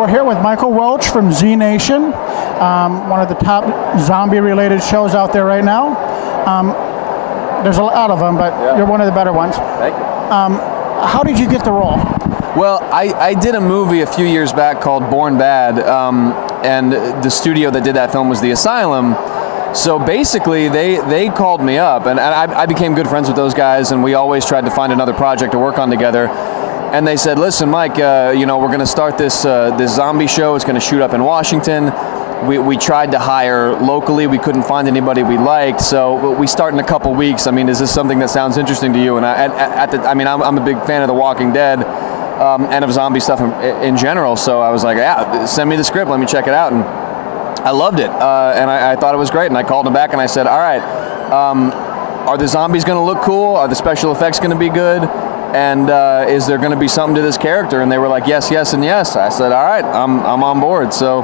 We're here with Michael Welch from Z Nation, one of the top zombie-related shows out there right now. There's a lot of them, but you're one of the better ones. Thank you. How did you get the role? Well, I did a movie a few years back called Born Bad, and the studio that did that film was The Asylum. So basically, they called me up, and I became good friends with those guys, and we always tried to find another project to work on together. And they said, listen, Mike, we're going to start this zombie show. It's going to shoot up in Washington. We tried to hire locally. We couldn't find anybody we liked, so we start in a couple weeks. I mean, is this something that sounds interesting to you? And I'm a big fan of The Walking Dead and of zombie stuff in general. So I was like, yeah, send me the script. Let me check it out. And I loved it, and I thought it was great. And I called them back and I said, all right, are the zombies going to look cool? Are the special effects going to be good? And is there going to be something to this character? And they were like, yes, yes, and yes. I said, all right, I'm on board. So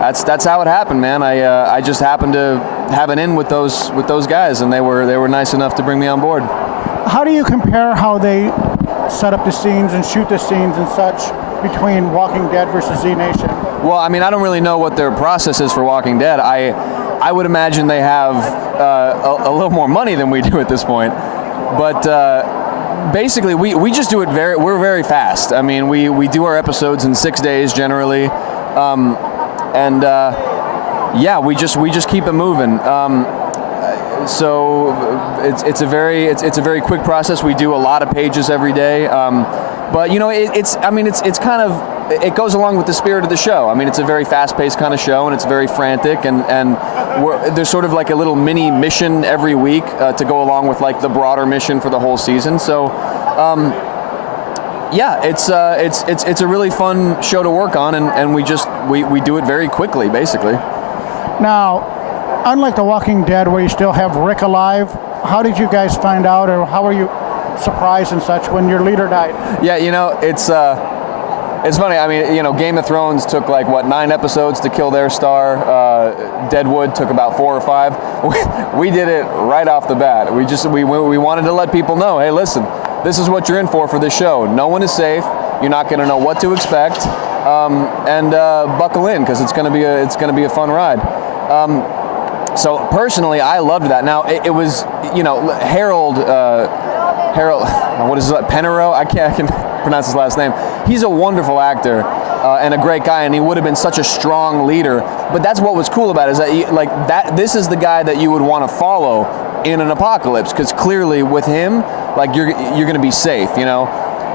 that's how it happened, man. I just happened to have an in with those guys, and they were nice enough to bring me on board. How do you compare how they set up the scenes and shoot the scenes and such between Walking Dead versus Z Nation? Well, I mean, I don't really know what their process is for Walking Dead. I would imagine they have a little more money than we do at this point, but basically we just do it we're very fast. I mean, we do our episodes in 6 days generally, yeah, we just keep it moving. So it's a very quick process. We do a lot of pages every day, but it's kind of, it goes along with the spirit of the show. I mean, it's a very fast-paced kind of show, and it's very frantic, and there's sort of like a little mini mission every week to go along with like the broader mission for the whole season. So, yeah, it's a really fun show to work on, and we do it very quickly, basically. Now, unlike The Walking Dead, where you still have Rick alive, how did you guys find out, or how were you surprised and such when your leader died? Yeah, it's funny. I mean, Game of Thrones took like 9 episodes to kill their star. Deadwood took about 4 or 5. We did it right off the bat. We wanted to let people know, hey, listen, this is what you're in for this show. No one is safe. You're not going to know what to expect, and buckle in, because it's going to be a fun ride. So personally, I loved that. Now it was, Harold, what is it, Penero? I can pronounce his last name. He's a wonderful actor and a great guy, and he would have been such a strong leader. But that's what was cool about it, is that this is the guy that you would want to follow in an apocalypse, because clearly with him, you're going to be safe,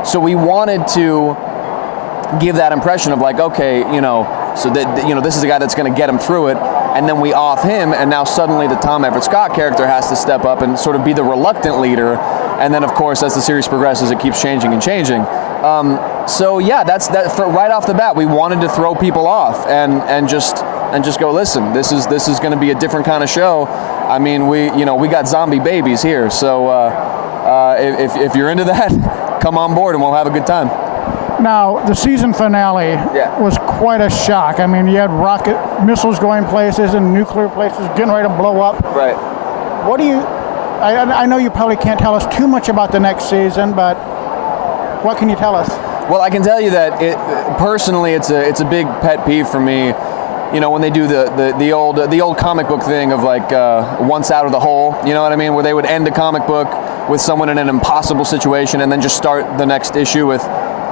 So we wanted to give that impression of okay, so that this is the guy that's going to get him through it. And then we off him, and now suddenly the Tom Everett Scott character has to step up and sort of be the reluctant leader. And then, of course, as the series progresses, it keeps changing and changing. So yeah, that's right off the bat. We wanted to throw people off and just go, listen, this is going to be a different kind of show. I mean, we got zombie babies here, so if you're into that, come on board and we'll have a good time. Now, the season finale was quite a shock. I mean, you had rocket missiles going places and nuclear places getting ready to blow up. Right. What do you... I know you probably can't tell us too much about the next season, but what can you tell us? Well, I can tell you that personally, it's a big pet peeve for me. When they do the old comic book thing of once out of the hole, you know what I mean? Where they would end a comic book with someone in an impossible situation and then just start the next issue with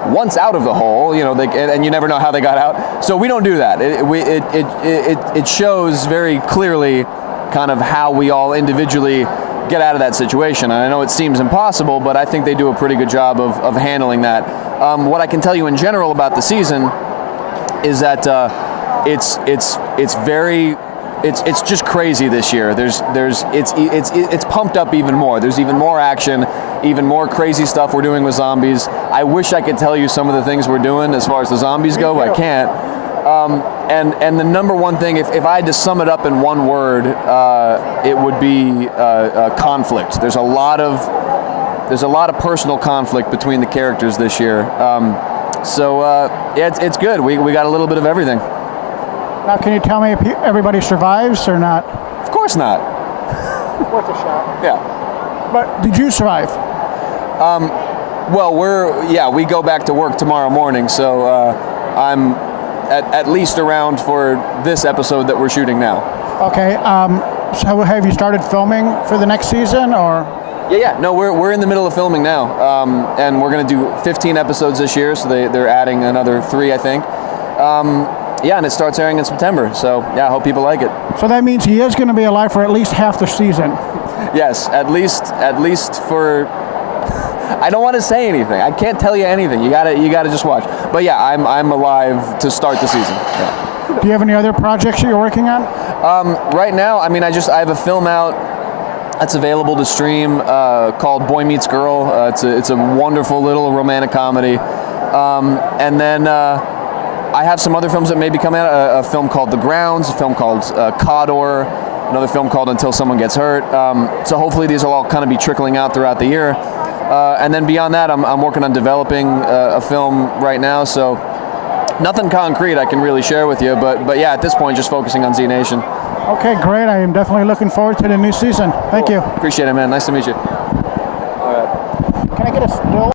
once out of the hole, and you never know how they got out. So we don't do that. It shows very clearly kind of how we all individually get out of that situation. And I know it seems impossible, but I think they do a pretty good job of handling that. What I can tell you in general about the season is that it's just crazy this year. It's pumped up even more. There's even more action, even more crazy stuff we're doing with zombies. I wish I could tell you some of the things we're doing as far as the zombies go. I can't. And the number one thing, if I had to sum it up in one word, it would be conflict. There's a lot of personal conflict between the characters this year. Yeah, it's good. We got a little bit of everything. Now, can you tell me if everybody survives or not? Of course not. Worth a shot. Yeah. But did you survive? Well, we go back to work tomorrow morning, so I'm at least around for this episode that we're shooting now. Okay. So have you started filming for the next season, or? Yeah. No, we're in the middle of filming now, and we're going to do 15 episodes this year. So they're adding another 3, I think. Yeah, and it starts airing in September. So yeah, I hope people like it. So that means he is going to be alive for at least half the season. Yes, at least for. I don't want to say anything. I can't tell you anything. You gotta just watch. But yeah, I'm alive to start the season. Yeah. Do you have any other projects that you're working on? Right now, I mean, I have a film out that's available to stream called Boy Meets Girl. It's a wonderful little romantic comedy. And then I have some other films that may be coming out. A film called The Grounds, a film called Cawdor, another film called Until Someone Gets Hurt. So hopefully these will all kind of be trickling out throughout the year. And then beyond that, I'm working on developing a film right now. So nothing concrete I can really share with you. But yeah, at this point, just focusing on Z Nation. Okay, great. I am definitely looking forward to the new season. Thank you. Appreciate it, man. Nice to meet you. Can I get a still?